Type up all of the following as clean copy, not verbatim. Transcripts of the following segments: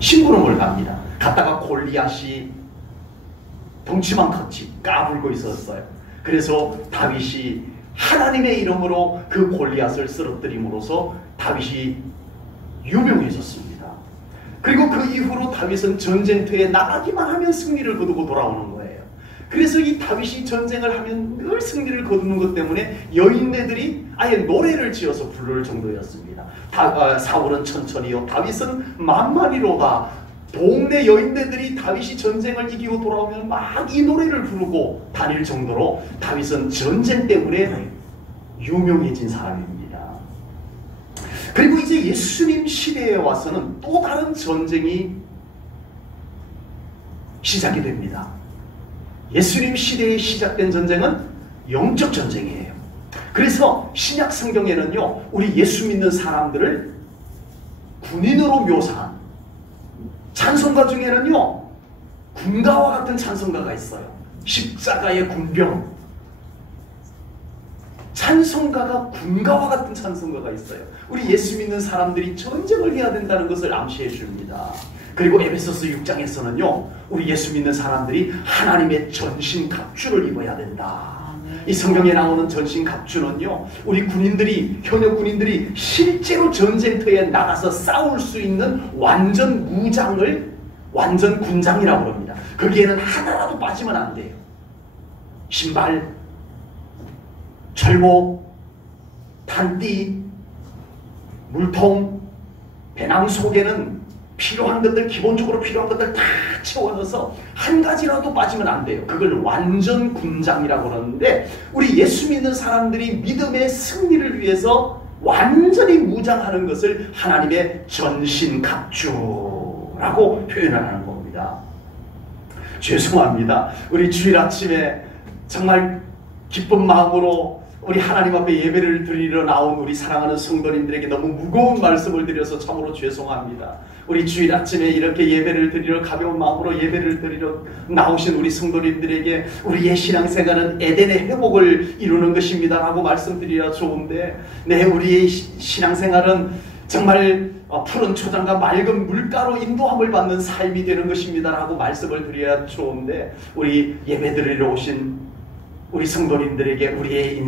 심부름을 갑니다. 갔다가 골리앗이 덩치만 컸지 까불고 있었어요. 그래서 다윗이 하나님의 이름으로 그 골리앗을 쓰러뜨림으로써 다윗이 유명해졌습니다. 그리고 그 이후로 다윗은 전쟁터에 나가기만 하면 승리를 거두고 돌아오는 거예요. 그래서 이 다윗이 전쟁을 하면 늘 승리를 거두는 것 때문에 여인네들이 아예 노래를 지어서 부를 정도였습니다. 사울은 천천히요, 다윗은 만만히로다. 동네 여인네들이 다윗이 전쟁을 이기고 돌아오면 막 이 노래를 부르고 다닐 정도로 다윗은 전쟁 때문에 유명해진 사람입니다. 그리고 이제 예수님 시대에 와서는 또 다른 전쟁이 시작이 됩니다. 예수님 시대에 시작된 전쟁은 영적 전쟁이에요. 그래서 신약 성경에는요, 우리 예수 믿는 사람들을 군인으로 묘사한 찬송가 중에는요, 군가와 같은 찬송가가 있어요. 십자가의 군병. 찬송가가 군가와 같은 찬송가가 있어요. 우리 예수 믿는 사람들이 전쟁을 해야 된다는 것을 암시해 줍니다. 그리고 에베소서 6장에서는요, 우리 예수 믿는 사람들이 하나님의 전신 갑주를 입어야 된다. 이 성경에 나오는 전신 갑주는요, 우리 군인들이, 현역 군인들이 실제로 전쟁터에 나가서 싸울 수 있는 완전 무장을 완전 군장이라고 합니다. 거기에는 하나라도 빠지면 안 돼요. 신발, 철복, 탄띠, 물통, 배낭 속에는 필요한 것들, 기본적으로 필요한 것들 다 채워넣어서 한 가지라도 빠지면 안 돼요. 그걸 완전 군장이라고 하는데, 우리 예수 믿는 사람들이 믿음의 승리를 위해서 완전히 무장하는 것을 하나님의 전신갑주라고 표현하는 겁니다. 죄송합니다. 우리 주일 아침에 정말 기쁜 마음으로 우리 하나님 앞에 예배를 드리러 나온 우리 사랑하는 성도님들에게 너무 무거운 말씀을 드려서 참으로 죄송합니다. 우리 주일 아침에 이렇게 예배를 드리러, 가벼운 마음으로 예배를 드리러 나오신 우리 성도님들에게 우리의 신앙생활은 에덴의 회복을 이루는 것입니다 라고 말씀드려야 좋은데, 네, 우리의 신앙생활은 정말 푸른 초장과 맑은 물가로 인도함을 받는 삶이 되는 것입니다 라고 말씀을 드려야 좋은데, 우리 예배 드리러 오신 우리 성도님들에게 우리의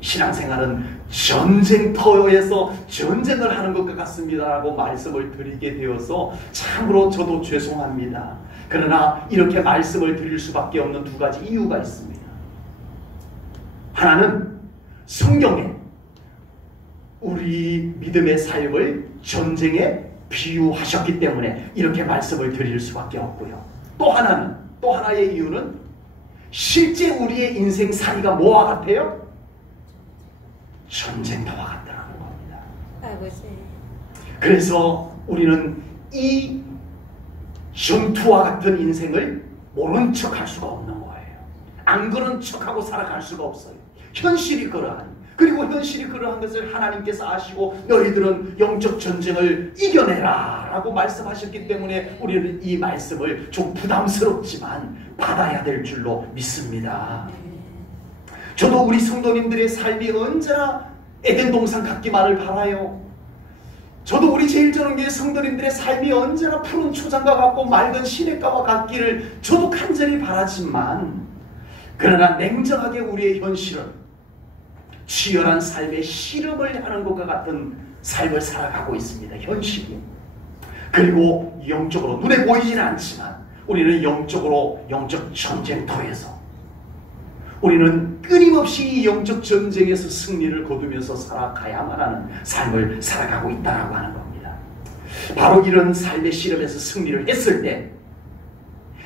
신앙생활은 전쟁터에서 전쟁을 하는 것과 같습니다 라고 말씀을 드리게 되어서 참으로 저도 죄송합니다. 그러나 이렇게 말씀을 드릴 수밖에 없는 두 가지 이유가 있습니다. 하나는 성경에 우리 믿음의 삶을 전쟁에 비유하셨기 때문에 이렇게 말씀을 드릴 수밖에 없고요. 또 하나의 이유는 실제 우리의 인생 사이가 뭐와 같아요? 전쟁터와 같다는 겁니다. 아버지. 그래서 우리는 이 전투와 같은 인생을 모른 척할 수가 없는 거예요. 안 그런 척하고 살아갈 수가 없어요. 현실이 그러하니, 그리고 현실이 그러한 것을 하나님께서 아시고 너희들은 영적 전쟁을 이겨내라 라고 말씀하셨기 때문에 우리는 이 말씀을 좀 부담스럽지만 받아야 될 줄로 믿습니다. 저도 우리 성도님들의 삶이 언제나 에덴 동산 같기만을 바라요. 저도 우리 제일전원교회 성도님들의 삶이 언제나 푸른 초장과 같고 맑은 시냇가와 같기를 저도 간절히 바라지만, 그러나 냉정하게 우리의 현실은 치열한 삶의 씨름을 하는 것과 같은 삶을 살아가고 있습니다. 현실이. 그리고 영적으로 눈에 보이지는 않지만 우리는 영적 전쟁터에서 우리는 끊임없이 이 영적 전쟁에서 승리를 거두면서 살아가야만 하는 삶을 살아가고 있다고 하는 겁니다. 바로 이런 삶의 씨름에서 승리를 했을 때,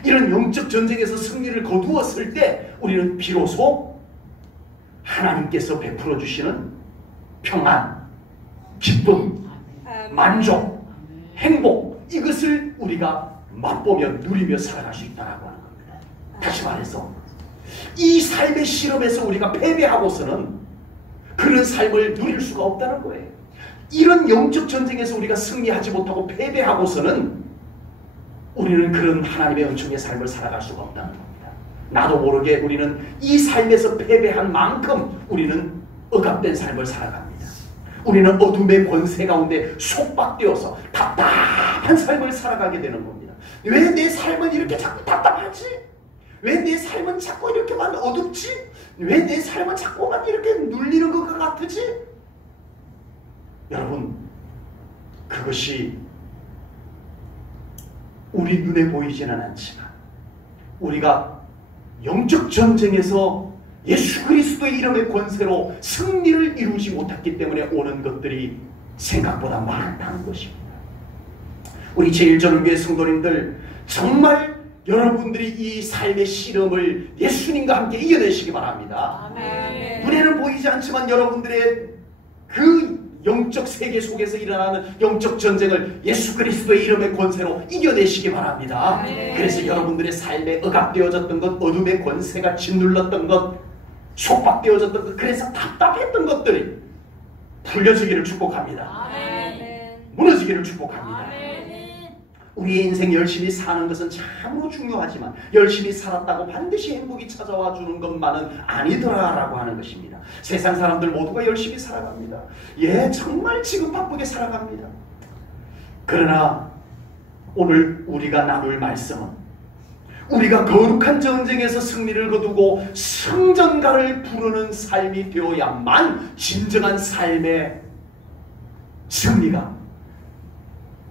이런 영적 전쟁에서 승리를 거두었을 때 우리는 비로소 하나님께서 베풀어 주시는 평안, 기쁨, 만족, 행복, 이것을 우리가 맛보며 누리며 살아갈 수 있다고 하는 겁니다. 다시 말해서 이 삶의 실험에서 우리가 패배하고서는 그런 삶을 누릴 수가 없다는 거예요. 이런 영적 전쟁에서 우리가 승리하지 못하고 패배하고서는 우리는 그런 하나님의 은총의 삶을 살아갈 수가 없다는 겁니다. 나도 모르게 우리는 이 삶에서 패배한 만큼 우리는 억압된 삶을 살아갑니다. 우리는 어둠의 권세 가운데 속박되어서 답답한 삶을 살아가게 되는 겁니다. 왜 내 삶은 이렇게 자꾸 답답하지? 왜 내 삶은 자꾸 이렇게만 어둡지? 왜 내 삶은 자꾸만 이렇게 눌리는 것 같으지? 여러분, 그것이 우리 눈에 보이지는 않지만 우리가 영적 전쟁에서 예수 그리스도의 이름의 권세로 승리를 이루지 못했기 때문에 오는 것들이 생각보다 많다는 것입니다. 우리 제1전교회 성도님들, 정말 여러분들이 이 삶의 씨름을 예수님과 함께 이겨내시기 바랍니다. 아멘. 눈에는 보이지 않지만 여러분들의 그 영적 세계 속에서 일어나는 영적 전쟁을 예수 그리스도의 이름의 권세로 이겨내시기 바랍니다. 아멘. 그래서 여러분들의 삶에 억압되어졌던 것, 어둠의 권세가 짓눌렀던 것, 속박되어졌던 것, 그래서 답답했던 것들이 풀려지기를 축복합니다. 아멘. 무너지기를 축복합니다. 아멘. 우리의 인생 열심히 사는 것은 참으로 중요하지만 열심히 살았다고 반드시 행복이 찾아와 주는 것만은 아니더라라고 하는 것입니다. 세상 사람들 모두가 열심히 살아갑니다. 예, 정말 지금 바쁘게 살아갑니다. 그러나 오늘 우리가 나눌 말씀은 우리가 거룩한 전쟁에서 승리를 거두고 승전가를 부르는 삶이 되어야만 진정한 삶의 승리가,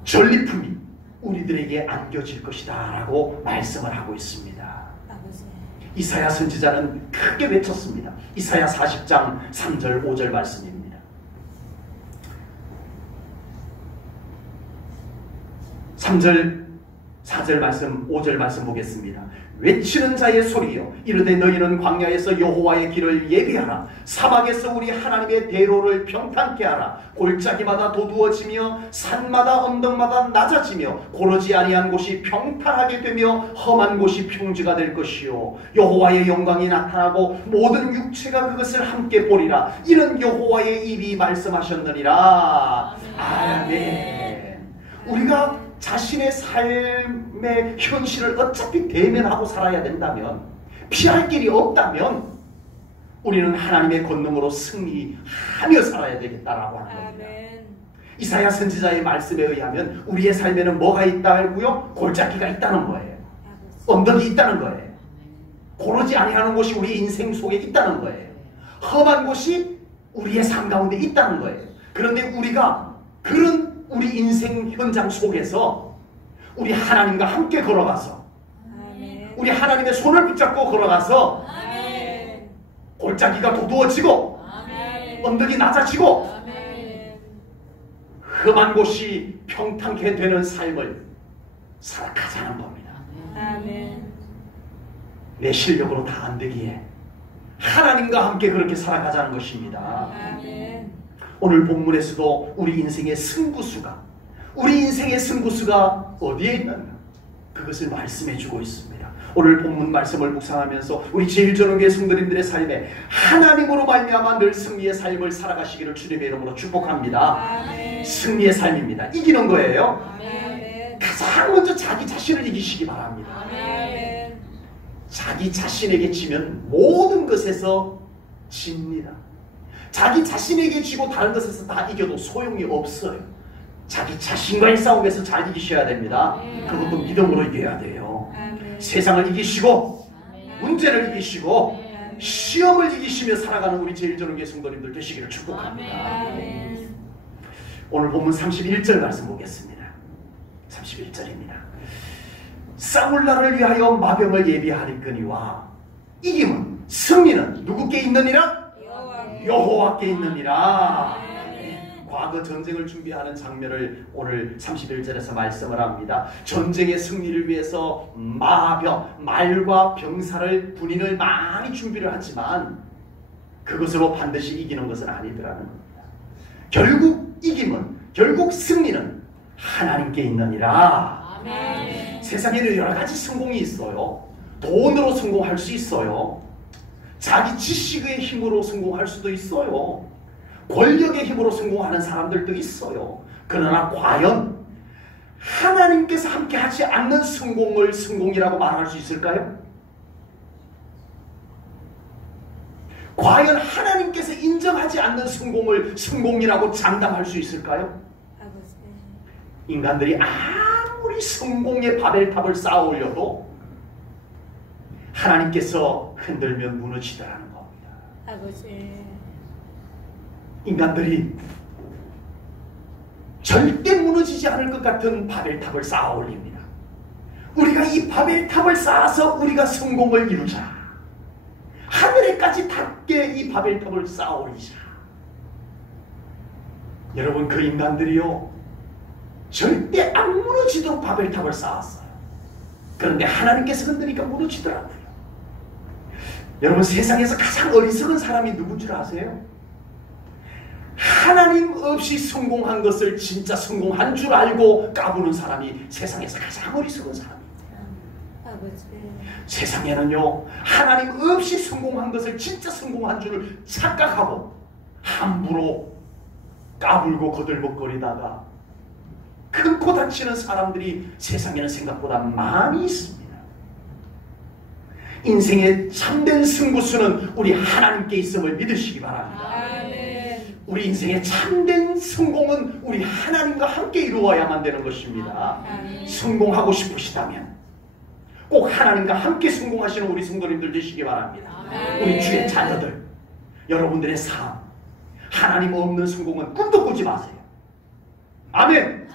전리품이 우리들에게 안겨질 것이다 라고 말씀을 하고 있습니다. 이사야 선지자는 크게 외쳤습니다. 이사야 40장 3절 5절 말씀입니다. 3절 4절 말씀 5절 말씀 보겠습니다. 외치는 자의 소리여, 이르되 너희는 광야에서 여호와의 길을 예비하라. 사막에서 우리 하나님의 대로를 평탄케 하라. 골짜기마다 도두어지며 산마다 언덕마다 낮아지며 고르지 아니한 곳이 평탄하게 되며 험한 곳이 평지가 될 것이요, 여호와의 영광이 나타나고 모든 육체가 그것을 함께 보리라. 이는 여호와의 입이 말씀하셨느니라. 아멘. 우리가 자신의 삶의 현실을 어차피 대면하고 살아야 된다면, 피할 길이 없다면 우리는 하나님의 권능으로 승리하며 살아야 되겠다라고 하는 겁니다. 이사야 선지자의 말씀에 의하면 우리의 삶에는 뭐가 있다고요? 골짜기가 있다는 거예요. 언덕이 있다는 거예요. 고르지 아니하는 곳이 우리 인생 속에 있다는 거예요. 험한 곳이 우리의 삶 가운데 있다는 거예요. 그런데 우리가 그런 우리 인생 현장 속에서 우리 하나님과 함께 걸어가서, 아멘, 우리 하나님의 손을 붙잡고 걸어가서, 아멘, 골짜기가 도두어지고, 아멘, 언덕이 낮아지고, 아멘, 험한 곳이 평탄케 되는 삶을 살아가자는 겁니다. 아멘. 내 실력으로 다 안 되기에 하나님과 함께 그렇게 살아가자는 것입니다. 아멘. 오늘 본문에서도 우리 인생의 승부수가 어디에 있는가, 그것을 말씀해주고 있습니다. 오늘 본문 말씀을 묵상하면서 우리 제1전교회 성도님들의 삶에 하나님으로 말미암아 늘 승리의 삶을 살아가시기를 주님의 이름으로 축복합니다. 아멘. 승리의 삶입니다. 이기는 거예요. 아멘. 가장 먼저 자기 자신을 이기시기 바랍니다. 아멘. 자기 자신에게 지면 모든 것에서 집니다. 자기 자신에게 지고 다른 것에서 다 이겨도 소용이 없어요. 자기 자신과의 싸움에서 잘 이기셔야 됩니다. 그것도 믿음으로 이겨야 돼요. 세상을 이기시고 문제를 이기시고 시험을 이기시며 살아가는 우리 제1전교회 성도님들 되시기를 축복합니다. 오늘 본문 31절 말씀 보겠습니다. 31절입니다. 싸울 날을 위하여 마병을 예비하리거니와 이김은, 승리는 누구께 있느니라? 여호와께 있느니라. 과거 전쟁을 준비하는 장면을 오늘 31절에서 말씀을 합니다. 전쟁의 승리를 위해서 말과 병사를, 군인을 많이 준비를 하지만 그것으로 반드시 이기는 것은 아니더라는 겁니다. 결국 이김은, 결국 승리는 하나님께 있느니라. 아멘. 세상에는 여러 가지 성공이 있어요. 돈으로 성공할 수 있어요. 자기 지식의 힘으로 성공할 수도 있어요. 권력의 힘으로 성공하는 사람들도 있어요. 그러나 과연 하나님께서 함께 하지 않는 성공을 성공이라고 말할 수 있을까요? 과연 하나님께서 인정하지 않는 성공을 성공이라고 장담할 수 있을까요? 인간들이 아무리 성공의 바벨탑을 쌓아 올려도 하나님께서 흔들면 무너지더라는 겁니다. 인간들이 절대 무너지지 않을 것 같은 바벨탑을 쌓아 올립니다. 우리가 이 바벨탑을 쌓아서 우리가 성공을 이루자. 하늘에까지 닿게 이 바벨탑을 쌓아 올리자. 여러분, 그 인간들이요, 절대 안 무너지도록 바벨탑을 쌓았어요. 그런데 하나님께서 흔드니까 무너지더라고요. 여러분, 세상에서 가장 어리석은 사람이 누군 줄 아세요? 하나님 없이 성공한 것을 진짜 성공한 줄 알고 까부는 사람이 세상에서 가장 어리석은 사람이에요. 세상에는요, 하나님 없이 성공한 것을 진짜 성공한 줄 착각하고 함부로 까불고 거들먹거리다가 큰 코 다치는 사람들이 세상에는 생각보다 많이 있습니다. 인생의 참된 승부수는 우리 하나님께 있음을 믿으시기 바랍니다. 우리 인생의 참된 성공은 우리 하나님과 함께 이루어야만 되는 것입니다. 성공하고 싶으시다면 꼭 하나님과 함께 성공하시는 우리 성도님들 되시기 바랍니다. 우리 주의 자녀들, 여러분들의 삶, 하나님 없는 성공은 꿈도 꾸지 마세요. 아멘.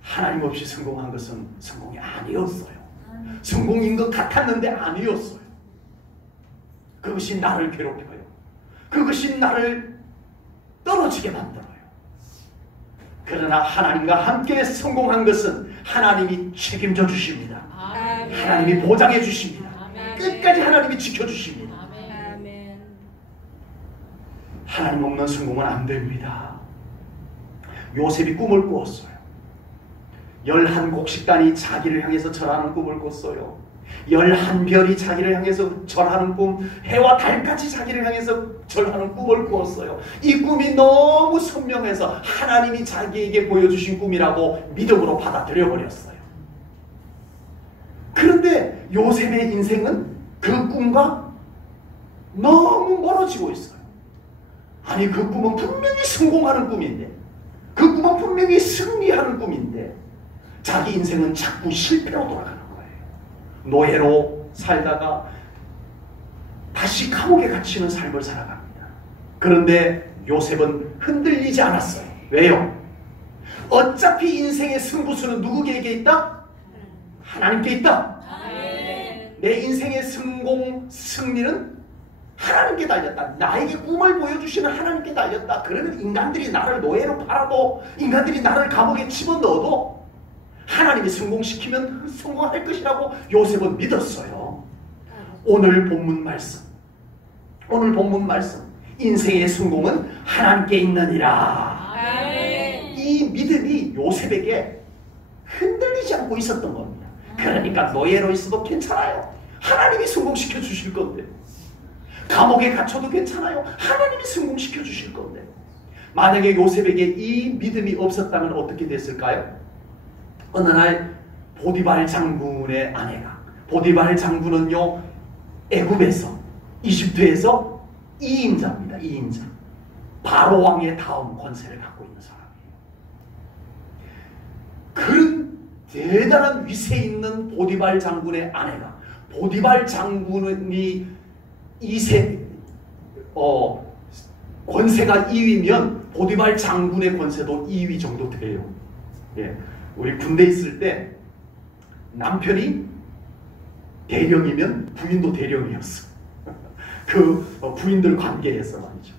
하나님 없이 성공한 것은 성공이 아니었어요. 성공인 것 같았는데 아니었어요. 그것이 나를 괴롭혀요. 그것이 나를 떨어지게 만들어요. 그러나 하나님과 함께 성공한 것은 하나님이 책임져 주십니다. 하나님이 보장해 주십니다. 끝까지 하나님이 지켜주십니다. 하나님 없는 성공은 안 됩니다. 요셉이 꿈을 꾸었어요. 11곡식단이 자기를 향해서 절하는 꿈을 꿨어요. 11별이 자기를 향해서 절하는 꿈, 해와 달까지 자기를 향해서 절하는 꿈을 꾸었어요. 이 꿈이 너무 선명해서 하나님이 자기에게 보여주신 꿈이라고 믿음으로 받아들여 버렸어요. 그런데 요셉의 인생은 그 꿈과 너무 멀어지고 있어요. 아니, 그 꿈은 분명히 성공하는 꿈인데, 그 꿈은 분명히 승리하는 꿈인데 자기 인생은 자꾸 실패로 돌아가는 거예요. 노예로 살다가 다시 감옥에 갇히는 삶을 살아갑니다. 그런데 요셉은 흔들리지 않았어요. 왜요? 어차피 인생의 승부수는 누구에게 있다? 하나님께 있다. 내 인생의 성공, 승리는 하나님께 달렸다. 나에게 꿈을 보여주시는 하나님께 달렸다. 그러면 인간들이 나를 노예로 팔아도, 인간들이 나를 감옥에 집어넣어도 하나님이 성공시키면 성공할 것이라고 요셉은 믿었어요. 오늘 본문 말씀, 인생의 성공은 하나님께 있느니라. 이 믿음이 요셉에게 흔들리지 않고 있었던 겁니다. 그러니까 노예로 있어도 괜찮아요. 하나님이 성공시켜 주실 건데. 감옥에 갇혀도 괜찮아요. 하나님이 성공시켜 주실 건데. 만약에 요셉에게 이 믿음이 없었다면 어떻게 됐을까요? 어느 날 보디발 장군의 아내가, 보디발 장군은요, 애굽에서, 이집트에서 2인자입니다. 2인자. 바로 왕의 다음 권세를 갖고 있는 사람이에요. 그런 대단한 위세 있는 보디발 장군의 아내가, 보디발 장군이 권세가 2위면 보디발 장군의 권세도 2위 정도 돼요. 예. 우리 군대 있을 때 남편이 대령이면 부인도 대령이었어. 그 부인들 관계에서 말이죠.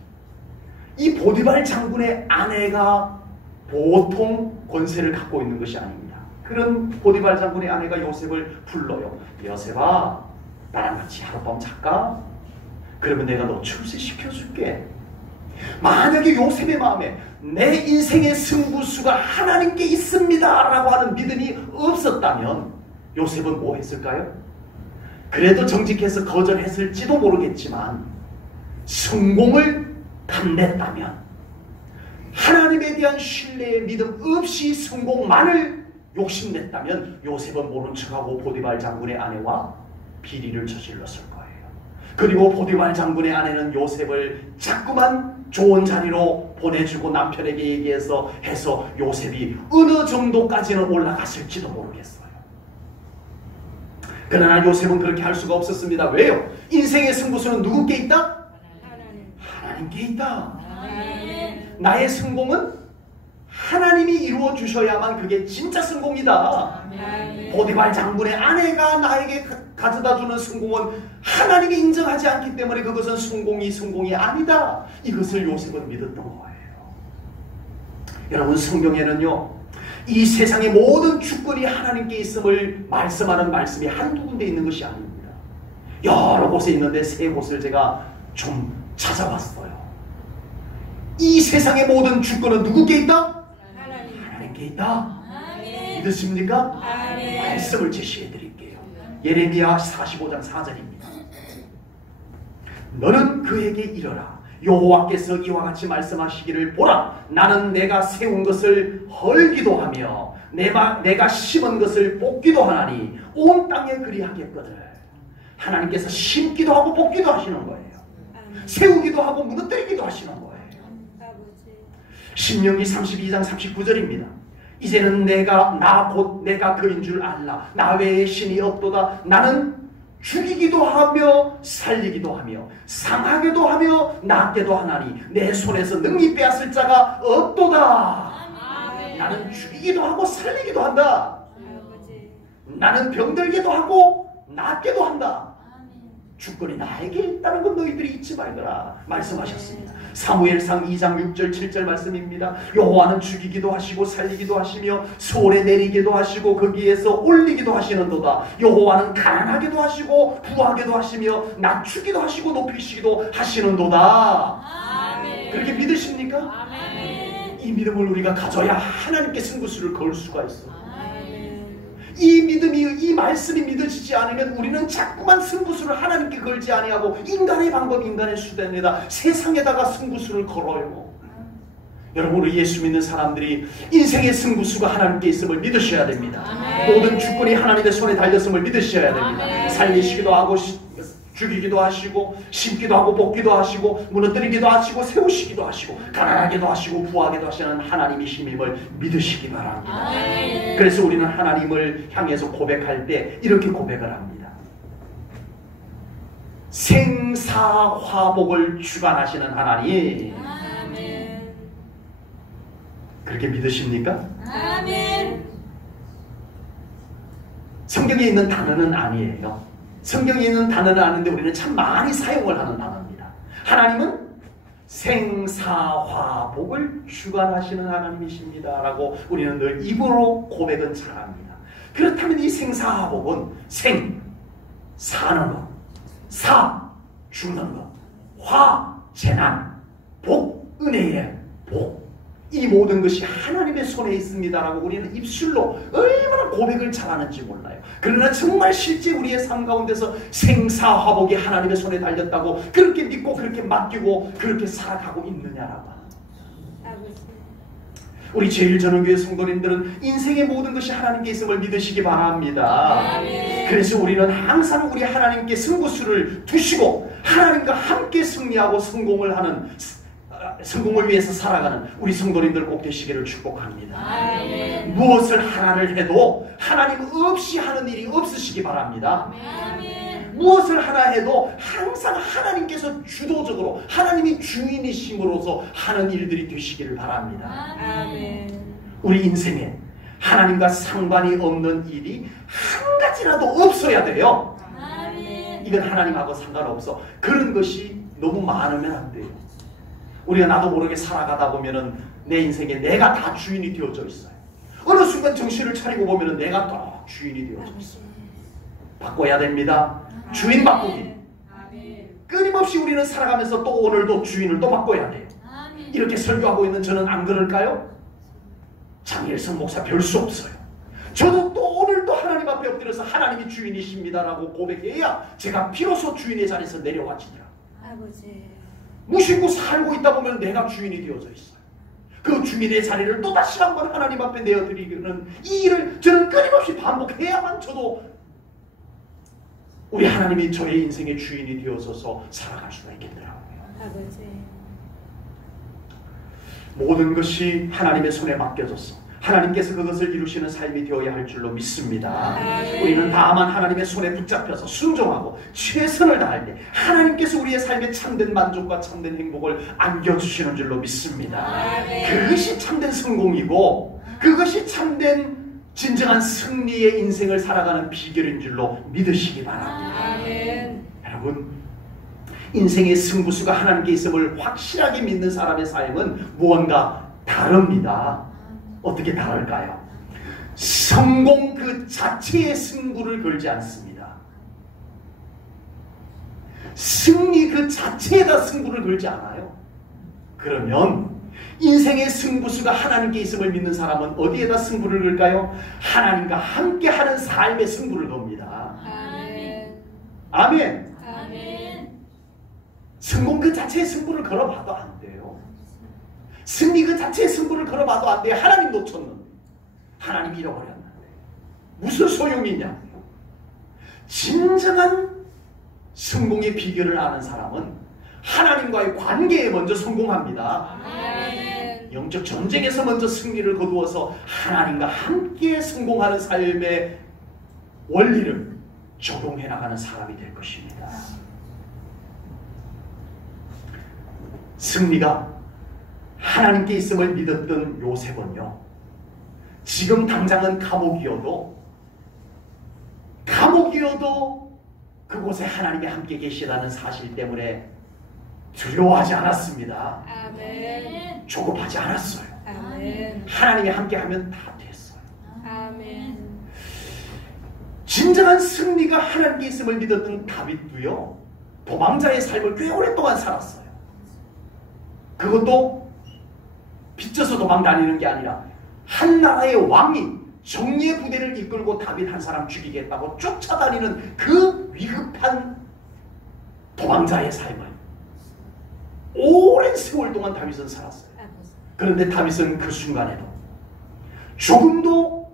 이 보디발 장군의 아내가 보통 권세를 갖고 있는 것이 아닙니다. 그런 보디발 장군의 아내가 요셉을 불러요. 요셉아, 나랑 같이 하룻밤 잘까? 그러면 내가 너 출세시켜줄게. 만약에 요셉의 마음에 내 인생의 승부수가 하나님께 있습니다 라고 하는 믿음이 없었다면 요셉은 뭐 했을까요? 그래도 정직해서 거절했을지도 모르겠지만 성공을 감냈다면, 하나님에 대한 신뢰의 믿음 없이 성공만을 욕심냈다면 요셉은 모른 척하고 보디발 장군의 아내와 비리를 저질렀을 거예요. 그리고 보디발 장군의 아내는 요셉을 자꾸만 좋은 자리로 보내주고 남편에게 얘기해서 해서 요셉이 어느 정도까지는 올라갔을지도 모르겠어요. 그러나 요셉은 그렇게 할 수가 없었습니다. 왜요? 인생의 승부수는 누구께 있다? 하나님께 있다. 나의 성공은 하나님이 이루어 주셔야만 그게 진짜 성공이다. 보디발 장군의 아내가 나에게 가져다 주는 성공은 하나님이 인정하지 않기 때문에 그것은 성공이 아니다. 이것을 요셉은 믿었던 거예요. 여러분, 성경에는요, 이 세상의 모든 주권이 하나님께 있음을 말씀하는 말씀이 한두 군데 있는 것이 아닙니다. 여러 곳에 있는데 세 곳을 제가 좀 찾아봤어요. 이 세상의 모든 주권은 누구께 있다? 하나님께 있다. 믿으십니까? 말씀을 제시해 드릴게요. 예레미야 45장 4절입니다. 너는 그에게 이르라. 여호와께서 이와 같이 말씀하시기를 보라. 나는 내가 세운 것을 헐기도 하며 내가 심은 것을 뽑기도 하나니 온 땅에 그리하겠거든. 하나님께서 심기도 하고 뽑기도 하시는 거예요. 세우기도 하고 무너뜨리기도 하시는 거예요. 신명기 32장 39절입니다. 이제는 내가 그인 줄 알라. 나 외에 신이 없도다. 나는 죽이기도 하며 살리기도 하며 상하게도 하며 낫게도 하나니 내 손에서 능히 빼앗을 자가 없도다. 나는 죽이기도 하고 살리기도 한다. 나는 병들게도 하고 낫게도 한다. 주권이 나에게 있다는 건 너희들이 잊지 말거라 말씀하셨습니다. 사무엘상 2장 6절 7절 말씀입니다. 여호와는 죽이기도 하시고 살리기도 하시며 소홀에 내리기도 하시고 거기에서 올리기도 하시는도다. 여호와는 가난하게도 하시고 부하게도 하시며 낮추기도 하시고 높이시기도 하시는도다. 아멘. 그렇게 믿으십니까? 아멘. 이 믿음을 우리가 가져야 하나님께 승부수를 걸 수가 있어요. 이 믿음이, 이 말씀이 믿어지지 않으면 우리는 자꾸만 승부수를 하나님께 걸지 아니하고 인간의 방법, 인간의 수단에다 세상에다가 승부수를 걸어요. 여러분, 우리 예수 믿는 사람들이 인생의 승부수가 하나님께 있음을 믿으셔야 됩니다. 모든 주권이 하나님의 손에 달렸음을 믿으셔야 됩니다. 살리시기도 하고 죽이기도 하시고 심기도 하고 뽑기도 하시고 무너뜨리기도 하시고 세우시기도 하시고 가난하게도 하시고 부하게도 하시는 하나님이심을 믿으시기 바랍니다. 그래서 우리는 하나님을 향해서 고백할 때 이렇게 고백을 합니다. 생사화복을 주관하시는 하나님. 그렇게 믿으십니까? 아멘. 성경에 있는 단어는 아니에요. 성경에 있는 단어는 아는데 우리는 참 많이 사용을 하는 단어입니다. 하나님은 생사화복을 주관하시는 하나님이십니다 라고 우리는 늘 입으로 고백은 잘합니다. 그렇다면 이 생사화복은 생, 사는 것, 사, 주는 것, 화, 재난, 복, 은혜의 복, 이 모든 것이 하나님의 손에 있습니다라고 우리는 입술로 얼마나 고백을 잘하는지 몰라요. 그러나 정말 실제 우리의 삶 가운데서 생사화복이 하나님의 손에 달렸다고 그렇게 믿고 그렇게 맡기고 그렇게 살아가고 있느냐라고 하는 거예요. 우리 제일전원교회 성도님들은 인생의 모든 것이 하나님께 있음을 믿으시기 바랍니다. 그래서 우리는 항상 우리 하나님께 승부수를 두시고 하나님과 함께 승리하고 성공을 위해서 살아가는 우리 성도님들 꼭 되시기를 축복합니다. 아멘. 무엇을 하나를 해도 하나님 없이 하는 일이 없으시기 바랍니다. 아멘. 무엇을 하나 해도 항상 하나님께서 주도적으로 하나님이 주인이심으로서 하는 일들이 되시기를 바랍니다. 아멘. 우리 인생에 하나님과 상관이 없는 일이 한 가지라도 없어야 돼요. 아멘. 이건 하나님하고 상관없어. 그런 것이 너무 많으면 안 돼요. 우리가 나도 모르게 살아가다 보면은 내 인생에 내가 다 주인이 되어져 있어요. 어느 순간 정신을 차리고 보면은 내가 또 주인이 되어져 있어요. 바꿔야 됩니다. 주인 바꾸기. 끊임없이 우리는 살아가면서 또 오늘도 주인을 또 바꿔야 돼요. 이렇게 설교하고 있는 저는 안 그럴까요? 장일성 목사 별 수 없어요. 저도 또 오늘도 하나님 앞에 엎드려서 하나님이 주인이십니다라고 고백해야 제가 비로소 주인의 자리에서 내려와지더라고요. 아버지. 무심코 살고 있다 보면 내가 주인이 되어져 있어요. 그 주인의 자리를 또다시 한번 하나님 앞에 내어드리는 이 일을 저는 끊임없이 반복해야만 저도 우리 하나님이 저의 인생의 주인이 되어서서 살아갈 수가 있겠더라고요. 아버지. 모든 것이 하나님의 손에 맡겨졌어. 하나님께서 그것을 이루시는 삶이 되어야 할 줄로 믿습니다. 우리는 다만 하나님의 손에 붙잡혀서 순종하고 최선을 다할 때 하나님께서 우리의 삶에 참된 만족과 참된 행복을 안겨주시는 줄로 믿습니다. 그것이 참된 성공이고 그것이 참된 진정한 승리의 인생을 살아가는 비결인 줄로 믿으시기 바랍니다. 여러분, 인생의 승부수가 하나님께 있음을 확실하게 믿는 사람의 삶은 무언가 다릅니다. 어떻게 다를까요? 성공 그 자체의 승부를 걸지 않습니다. 승리 그 자체에다 승부를 걸지 않아요. 그러면 인생의 승부수가 하나님께 있음을 믿는 사람은 어디에다 승부를 걸까요? 하나님과 함께하는 삶의 승부를 겁니다. 아멘. 아멘. 아멘. 성공 그 자체의 승부를 걸어봐도 안 돼요. 승리 그 자체의 승부를 걸어봐도 안 돼. 하나님 놓쳤는데, 하나님 잃어버렸는데 무슨 소용이 있냐? 진정한 성공의 비결을 아는 사람은 하나님과의 관계에 먼저 성공합니다. 아멘. 영적 전쟁에서 먼저 승리를 거두어서 하나님과 함께 성공하는 삶의 원리를 적용해 나가는 사람이 될 것입니다. 승리가 하나님께 있음을 믿었던 요셉은요, 지금 당장은 감옥이어도 그곳에 하나님이 함께 계시다는 사실 때문에 두려워하지 않았습니다. 아멘. 조급하지 않았어요. 아멘. 하나님이 함께하면 다 됐어요. 아멘. 진정한 승리가 하나님께 있음을 믿었던 다윗도요, 도망자의 삶을 꽤 오랫동안 살았어요. 그것도 빚져서 도망다니는 게 아니라 한 나라의 왕이 정예 부대를 이끌고 다윗 한 사람 죽이겠다고 쫓아다니는 그 위급한 도망자의 삶을 오랜 세월 동안 다윗은 살았어요. 그런데 다윗은 그 순간에도 조금도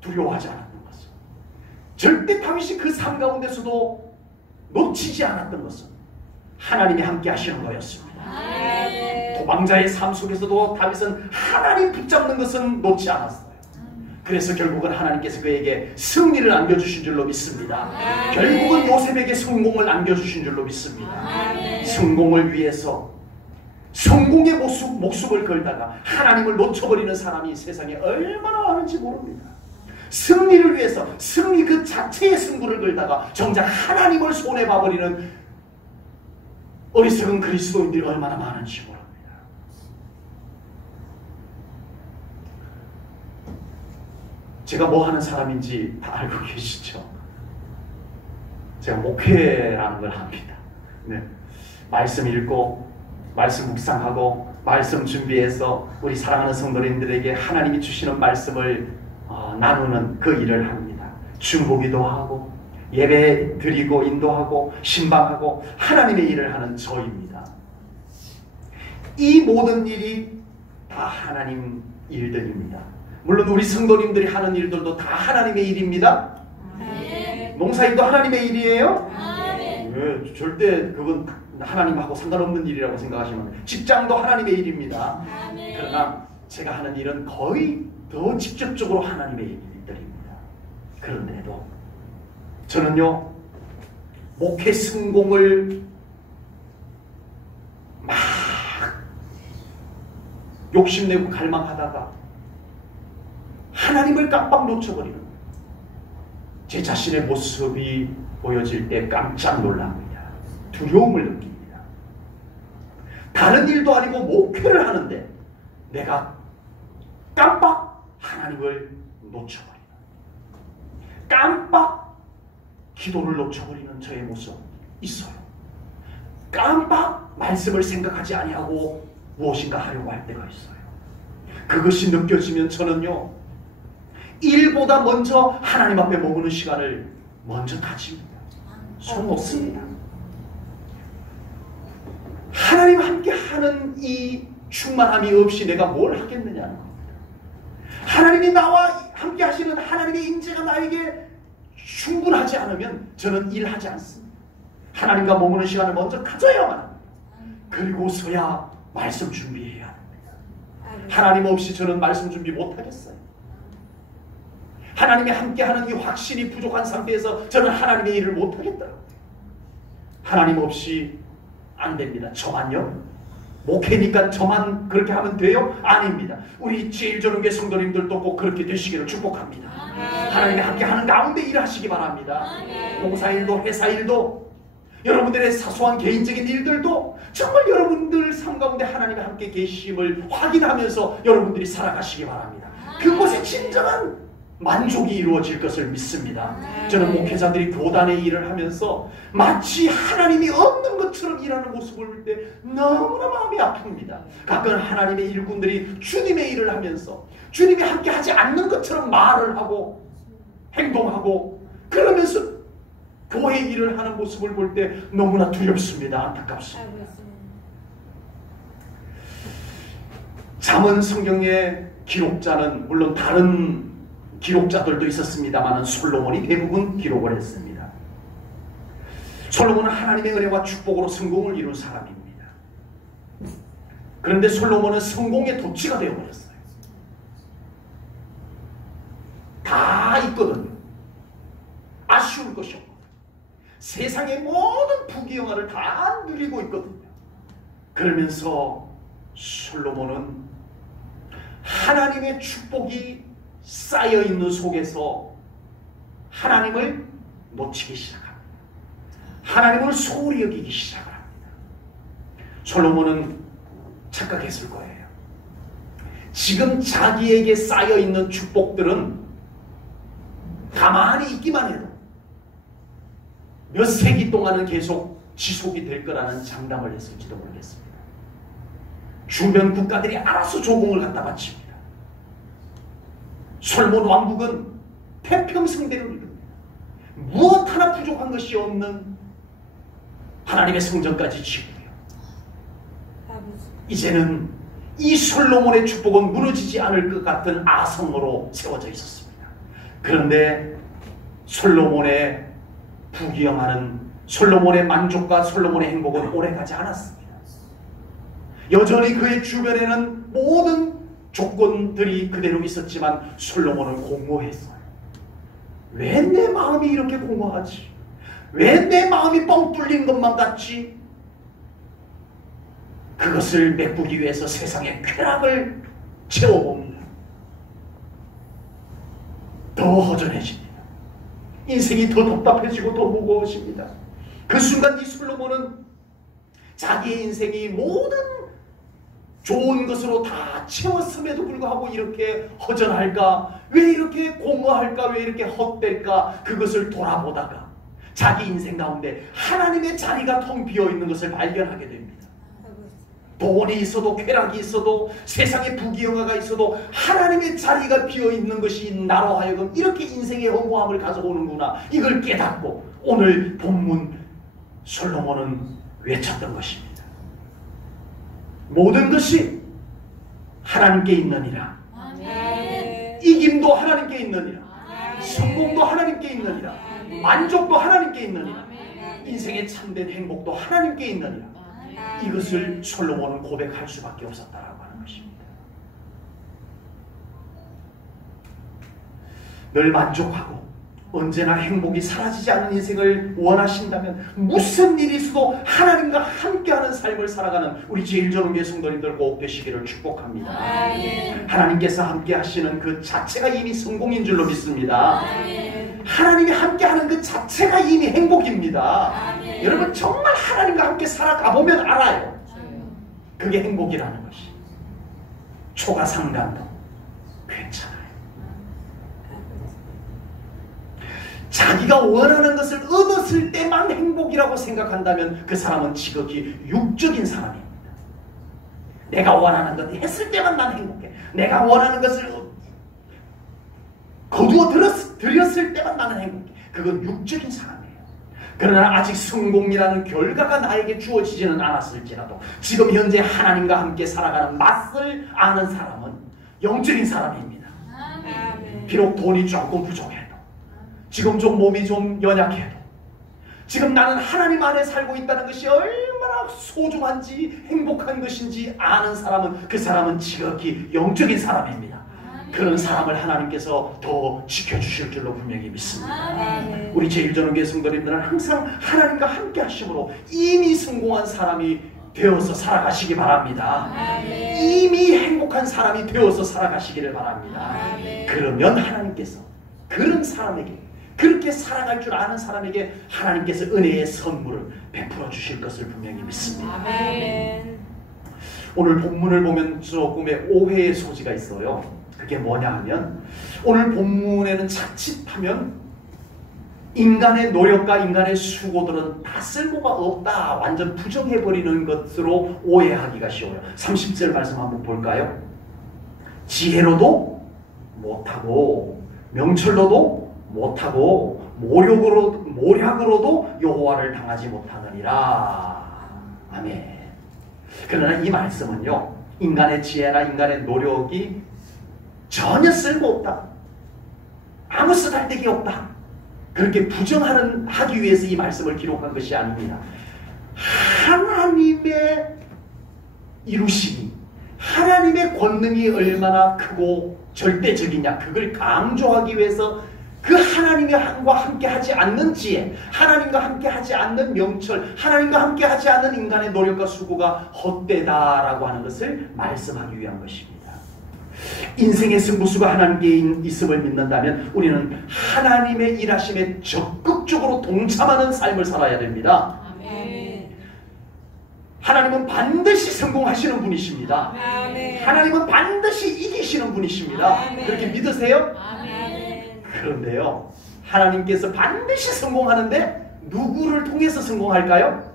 두려워하지 않았던 것은, 절대 다윗이 그 삶 가운데서도 놓치지 않았던 것은 하나님이 함께 하시는 거였습니다. 도망자의 삶 속에서도 다윗은 하나님 붙잡는 것은 놓지 않았어요. 그래서 결국은 하나님께서 그에게 승리를 안겨주신 줄로 믿습니다. 결국은 요셉에게 성공을 안겨주신 줄로 믿습니다. 성공을 위해서 성공의 목숨을 걸다가 하나님을 놓쳐버리는 사람이 세상에 얼마나 많은지 모릅니다. 승리를 위해서 승리 그 자체의 승부를 걸다가 정작 하나님을 손해봐버리는 어리석은 그리스도인들이 얼마나 많은지 모릅니다. 제가 뭐 하는 사람인지 다 알고 계시죠? 제가 목회라는 걸 합니다. 네. 말씀 읽고, 말씀 묵상하고, 말씀 준비해서 우리 사랑하는 성도님들에게 하나님이 주시는 말씀을 나누는 그 일을 합니다. 중보기도 하고, 예배 드리고, 인도하고, 신방하고, 하나님의 일을 하는 저입니다. 이 모든 일이 다 하나님 일들입니다. 물론 우리 성도님들이 하는 일들도 다 하나님의 일입니다. 아멘. 농사일도 하나님의 일이에요? 아멘. 네, 절대 그건 하나님하고 상관없는 일이라고 생각하시면, 직장도 하나님의 일입니다. 아멘. 그러나 제가 하는 일은 거의 더 직접적으로 하나님의 일들입니다. 그런데도 저는요, 목회 성공을 막 욕심내고 갈망하다가 하나님을 깜빡 놓쳐버리는 제 자신의 모습이 보여질 때 깜짝 놀랍니다. 두려움을 느낍니다. 다른 일도 아니고 목회를 하는데 내가 깜빡 하나님을 놓쳐버리는, 깜빡 기도를 놓쳐버리는 저의 모습 있어요. 깜빡 말씀을 생각하지 아니하고 무엇인가 하려고 할 때가 있어요. 그것이 느껴지면 저는요, 일보다 먼저 하나님 앞에 머무는 시간을 먼저 가집니다. 손 놓습니다. 하나님 함께 하는 이 충만함이 없이 내가 뭘 하겠느냐는 겁니다. 하나님이 나와 함께 하시는 하나님의 임재가 나에게 충분하지 않으면 저는 일하지 않습니다. 하나님과 머무는 시간을 먼저 가져야만 합니다. 그리고서야 말씀 준비해야 합니다. 하나님 없이 저는 말씀 준비 못하겠어요. 하나님이 함께하는 이 확신이 부족한 상태에서 저는 하나님의 일을 못하겠더라고요. 하나님 없이 안 됩니다. 저만요? 목회니까 저만 그렇게 하면 돼요? 아닙니다. 우리 제일전후교회 성도님들도 꼭 그렇게 되시기를 축복합니다. 하나님이 함께하는 가운데 일하시기 바랍니다. 봉사일도 회사일도 여러분들의 사소한 개인적인 일들도 정말 여러분들 삶 가운데 하나님이 함께 계심을 확인하면서 여러분들이 살아가시기 바랍니다. 그곳에 진정한 만족이 이루어질 것을 믿습니다. 저는 목회자들이 교단의 일을 하면서 마치 하나님이 없는 것처럼 일하는 모습을 볼 때 너무나 마음이 아픕니다. 가끔 하나님의 일꾼들이 주님의 일을 하면서 주님이 함께 하지 않는 것처럼 말을 하고 행동하고 그러면서 교회 일을 하는 모습을 볼 때 너무나 두렵습니다. 안타깝습니다. 잠언 성경의 기록자는 물론 다른 기록자들도 있었습니다만 솔로몬이 대부분 기록을 했습니다. 솔로몬은 하나님의 은혜와 축복으로 성공을 이룬 사람입니다. 그런데 솔로몬은 성공의 도취가 되어버렸어요. 다 있거든요. 아쉬울 것이 없고 세상의 모든 부귀영화를 다 누리고 있거든요. 그러면서 솔로몬은 하나님의 축복이 쌓여있는 속에서 하나님을 놓치기 시작합니다. 하나님을 소홀히 여기기 시작합니다. 솔로몬은 착각했을 거예요. 지금 자기에게 쌓여있는 축복들은 가만히 있기만 해도 몇 세기 동안은 계속 지속이 될 거라는 장담을 했을지도 모르겠습니다. 주변 국가들이 알아서 조공을 갖다 바칩니다. 솔로몬 왕국은 태평성대를 이룹니다. 무엇 하나 부족한 것이 없는 하나님의 성전까지 지고요. 이제는 이 솔로몬의 축복은 무너지지 않을 것 같은 아성으로 세워져 있었습니다. 그런데 솔로몬의 부귀영화는 솔로몬의 만족과 솔로몬의 행복은 오래가지 않았습니다. 여전히 그의 주변에는 모든 조건들이 그대로 있었지만 솔로몬은 공허했어요. 왜 내 마음이 이렇게 공허하지? 왜 내 마음이 뻥 뚫린 것만 같지? 그것을 메꾸기 위해서 세상의 쾌락을 채워봅니다. 더 허전해집니다. 인생이 더 답답해지고 더 무거워집니다. 그 순간 이 솔로몬은 자기의 인생이 모든 좋은 것으로 다 채웠음에도 불구하고 이렇게 허전할까? 왜 이렇게 공허할까? 왜 이렇게 헛될까? 그것을 돌아보다가 자기 인생 가운데 하나님의 자리가 텅 비어있는 것을 발견하게 됩니다. 돈이 있어도 쾌락이 있어도 세상에 부귀영화가 있어도 하나님의 자리가 비어있는 것이 나로 하여금 이렇게 인생의 허무함을 가져오는구나. 이걸 깨닫고 오늘 본문 솔로몬은 외쳤던 것입니다. 모든 것이 하나님께 있느니라. 아멘. 이김도 하나님께 있느니라. 아멘. 성공도 하나님께 있느니라. 아멘. 만족도 하나님께 있느니라. 아멘. 인생의 참된 행복도 하나님께 있느니라. 아멘. 이것을 솔로몬은 고백할 수밖에 없었다라고 하는 것입니다. 늘 만족하고 언제나 행복이 사라지지 않는 인생을 원하신다면 무슨 일이 있어도 하나님과 함께하는 삶을 살아가는 우리 제일전후교회 성도님들 꼭 되시기를 축복합니다. 아멘. 하나님께서 함께 하시는 그 자체가 이미 성공인 줄로 믿습니다. 아멘. 하나님이 함께하는 그 자체가 이미 행복입니다. 아멘. 여러분 정말 하나님과 함께 살아가 보면 알아요. 그게 행복이라는 것이. 초가상간도 괜찮아요. 자기가 원하는 것을 얻었을 때만 행복이라고 생각한다면 그 사람은 지극히 육적인 사람입니다. 내가 원하는 것 했을 때만 난 행복해. 내가 원하는 것을 거두어 들였을 때만 나는 행복해. 그건 육적인 사람이에요. 그러나 아직 성공이라는 결과가 나에게 주어지지는 않았을지라도 지금 현재 하나님과 함께 살아가는 맛을 아는 사람은 영적인 사람입니다. 아멘. 비록 돈이 조금 부족해도 지금 좀 몸이 좀 연약해도, 지금 나는 하나님 안에 살고 있다는 것이 얼마나 소중한지 행복한 것인지 아는 사람은, 그 사람은 지극히 영적인 사람입니다. 그런 사람을 하나님께서 더 지켜주실 줄로 분명히 믿습니다. 우리 제1전원교회 성도님들은 항상 하나님과 함께 하심으로 이미 성공한 사람이 되어서 살아가시기 바랍니다. 이미 행복한 사람이 되어서 살아가시기를 바랍니다. 그러면 하나님께서 그런 사람에게, 그렇게 살아갈 줄 아는 사람에게 하나님께서 은혜의 선물을 베풀어 주실 것을 분명히 믿습니다. 오늘 본문을 보면 조금의 오해의 소지가 있어요. 그게 뭐냐 하면, 오늘 본문에는 자칫하면 인간의 노력과 인간의 수고들은 다 쓸모가 없다, 완전 부정해버리는 것으로 오해하기가 쉬워요. 30절 말씀 한번 볼까요? 지혜로도 못하고 명철로도 못하고 모략으로도 여호와를 당하지 못하느니라. 아멘. 그러나 이 말씀은요, 인간의 지혜나 인간의 노력이 전혀 쓸모없다, 아무 쓰잘데기 없다, 그렇게 부정하기 위해서 이 말씀을 기록한 것이 아닙니다. 하나님의 이루심이, 하나님의 권능이 얼마나 크고 절대적이냐, 그걸 강조하기 위해서 그 하나님과 함께 하지 않는 지혜, 하나님과 함께 하지 않는 명철, 하나님과 함께 하지 않는 인간의 노력과 수고가 헛되다라고 하는 것을 말씀하기 위한 것입니다. 인생의 승부수가 하나님께 있음을 믿는다면 우리는 하나님의 일하심에 적극적으로 동참하는 삶을 살아야 됩니다. 아멘. 하나님은 반드시 성공하시는 분이십니다. 아멘. 하나님은 반드시 이기시는 분이십니다. 아멘. 그렇게 믿으세요? 아멘. 그런데요, 하나님께서 반드시 성공하는데 누구를 통해서 성공할까요?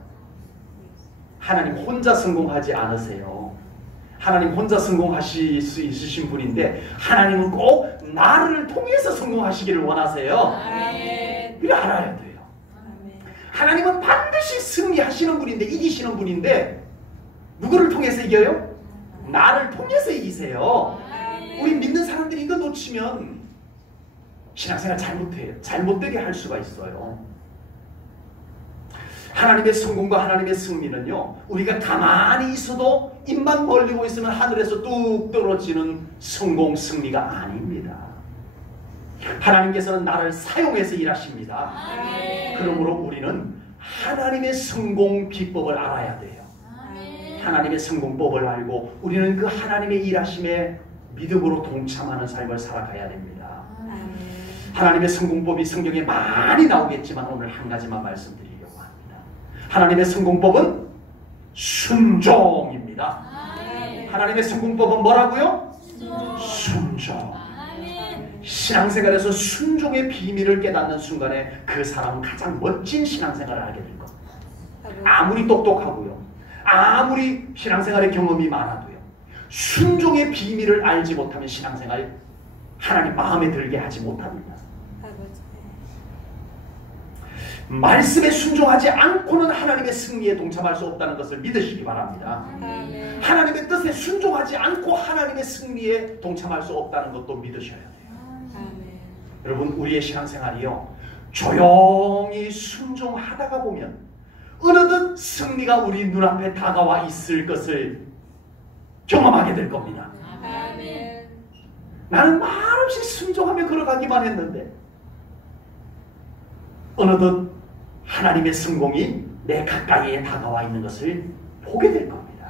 하나님 혼자 성공하지 않으세요. 하나님 혼자 성공하실 수 있으신 분인데 하나님은 꼭 나를 통해서 성공하시기를 원하세요. 아멘. 이걸 알아야 돼요. 아멘. 하나님은 반드시 승리하시는 분인데, 이기시는 분인데 누구를 통해서 이겨요? 나를 통해서 이기세요. 아멘. 우리 믿는 사람들이 이거 놓치면 신앙생활 잘못해요. 잘못되게 할 수가 있어요. 하나님의 성공과 하나님의 승리는요, 우리가 가만히 있어도 입만 벌리고 있으면 하늘에서 뚝 떨어지는 성공, 승리가 아닙니다. 하나님께서는 나를 사용해서 일하십니다. 아멘. 그러므로 우리는 하나님의 성공 비법을 알아야 돼요. 아멘. 하나님의 성공법을 알고 우리는 그 하나님의 일하심에 믿음으로 동참하는 삶을 살아가야 됩니다. 아멘. 하나님의 성공법이 성경에 많이 나오겠지만 오늘 한 가지만 말씀드리려고 합니다. 하나님의 성공법은 순종입니다. 아멘. 하나님의 성공법은 뭐라고요? 순종. 순종. 아멘. 신앙생활에서 순종의 비밀을 깨닫는 순간에 그 사람은 가장 멋진 신앙생활을 하게 될 겁니다. 아무리 똑똑하고요, 아무리 신앙생활의 경험이 많아도요, 순종의 비밀을 알지 못하면 신앙생활 하나님 마음에 들게 하지 못합니다. 말씀에 순종하지 않고는 하나님의 승리에 동참할 수 없다는 것을 믿으시기 바랍니다. 아멘. 하나님의 뜻에 순종하지 않고 하나님의 승리에 동참할 수 없다는 것도 믿으셔야 돼요. 아멘. 여러분, 우리의 신앙생활이요, 조용히 순종하다가 보면 어느덧 승리가 우리 눈앞에 다가와 있을 것을 경험하게 될 겁니다. 아멘. 나는 말없이 순종하며 걸어가기만 했는데 어느덧 하나님의 성공이 내 가까이에 다가와 있는 것을 보게 될 겁니다.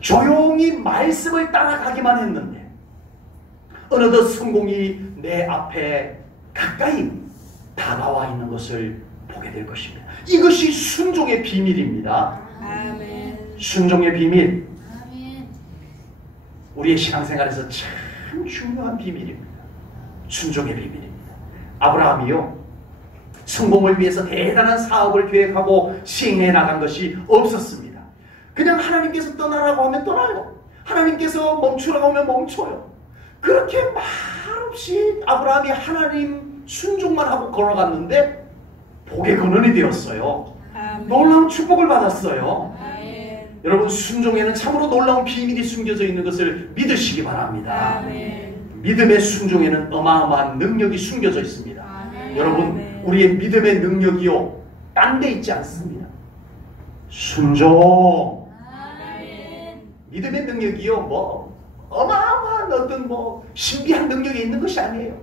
조용히 말씀을 따라가기만 했는데 어느덧 성공이 내 앞에 가까이 다가와 있는 것을 보게 될 것입니다. 이것이 순종의 비밀입니다. 아멘. 순종의 비밀, 아멘. 우리의 신앙생활에서 참 중요한 비밀입니다. 순종의 비밀입니다. 아브라함이요, 성공을 위해서 대단한 사업을 계획하고 시행해 나간 것이 없었습니다. 그냥 하나님께서 떠나라고 하면 떠나요. 하나님께서 멈추라고 하면 멈춰요. 그렇게 말없이 아브라함이 하나님 순종만 하고 걸어갔는데 복의 근원이 되었어요. 아멘. 놀라운 축복을 받았어요. 아멘. 여러분, 순종에는 참으로 놀라운 비밀이 숨겨져 있는 것을 믿으시기 바랍니다. 아멘. 믿음의 순종에는 어마어마한 능력이 숨겨져 있습니다. 아멘. 여러분, 우리의 믿음의 능력이요, 딴 데 있지 않습니다. 순종. 믿음의 능력이요, 뭐 어마어마한 어떤 뭐 신비한 능력이 있는 것이 아니에요.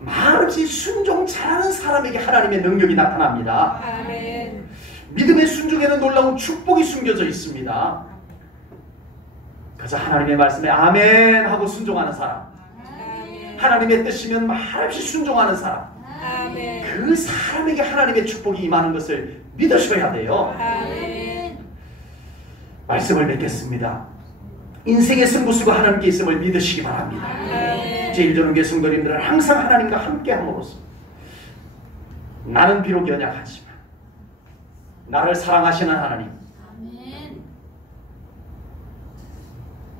말없이 순종 잘하는 사람에게 하나님의 능력이 나타납니다. 아멘. 믿음의 순종에는 놀라운 축복이 숨겨져 있습니다. 그저 하나님의 말씀에 아멘 하고 순종하는 사람, 아멘. 하나님의 뜻이면 말없이 순종하는 사람, 아멘. 그 사람에게 하나님의 축복이 임하는 것을 믿으셔야 돼요. 아멘. 말씀을 맺겠습니다. 인생의 승부수가 하나님께 있음을 믿으시기 바랍니다. 아멘. 제1전후교회 성도님들은 항상 하나님과 함께 함으로써 나는 비록 연약하지만 나를 사랑하시는 하나님,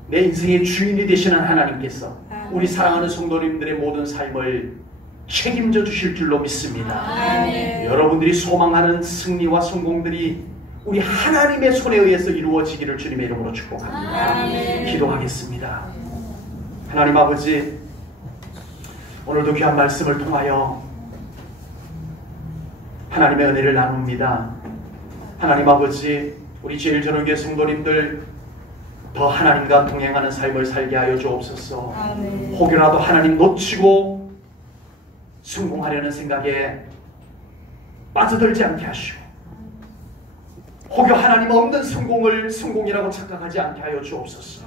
내 인생의 주인이 되시는 하나님께서 우리 사랑하는 성도님들의 모든 삶을 책임져 주실 줄로 믿습니다. 아멘. 여러분들이 소망하는 승리와 성공들이 우리 하나님의 손에 의해서 이루어지기를 주님의 이름으로 축복합니다. 아멘. 기도하겠습니다. 하나님 아버지, 오늘도 귀한 말씀을 통하여 하나님의 은혜를 나눕니다. 하나님 아버지, 우리 제1전후교회 성도님들 더 하나님과 동행하는 삶을 살게 하여 주옵소서. 아멘. 혹여라도 하나님 놓치고 성공하려는 생각에 빠져들지 않게 하시고, 혹여 하나님 없는 성공을 성공이라고 착각하지 않게 하여 주옵소서.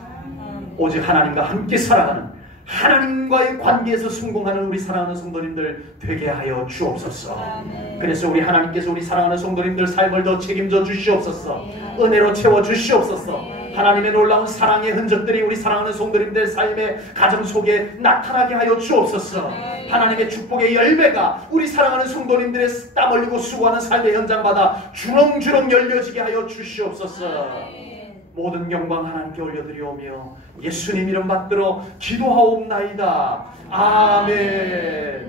오직 하나님과 함께 살아가는, 하나님과의 관계에서 성공하는 우리 사랑하는 성도님들 되게 하여 주옵소서. 아멘. 그래서 우리 하나님께서 우리 사랑하는 성도님들 삶을 더 책임져 주시옵소서. 은혜로 채워 주시옵소서. 하나님의 놀라운 사랑의 흔적들이 우리 사랑하는 성도님들 삶의 가정 속에 나타나게 하여 주옵소서. 하나님의 축복의 열매가 우리 사랑하는 성도님들의 땀 흘리고 수고하는 삶의 현장마다 주렁주렁 열려지게 하여 주시옵소서. 모든 영광 하나님께 올려드리오며 예수님 이름 받들어 기도하옵나이다. 아멘.